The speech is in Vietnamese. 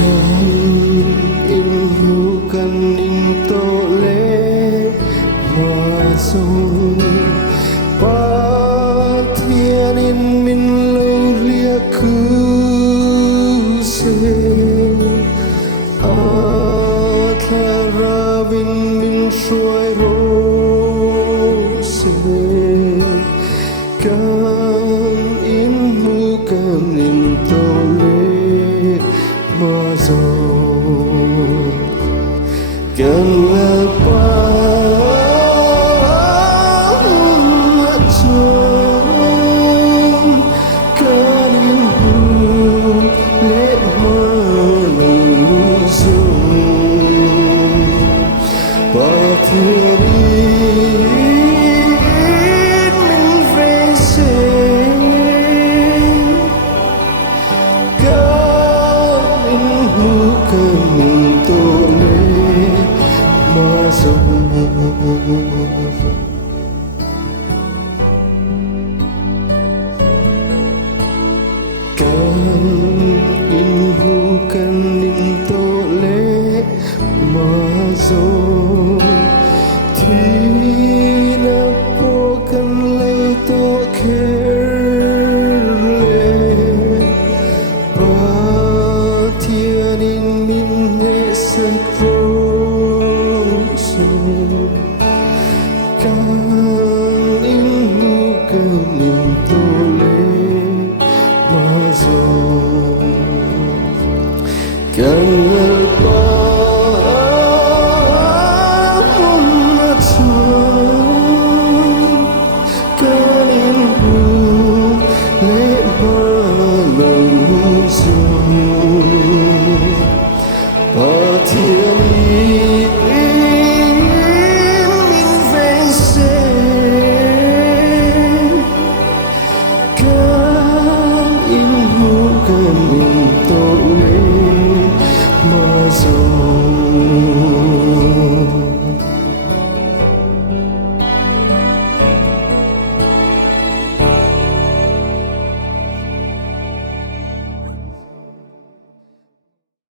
Kan Inhmuh kan Intawh le Zawng Pathian in min lâu lia cứ se Athara vin min suai ro se Kan Inhmuh kan Intawh le Zawng Kan lepas Zawng Kan Inhmuh le Zawng Pathian min veng se Kan Intawh le Zawng Kan Inhmuh kan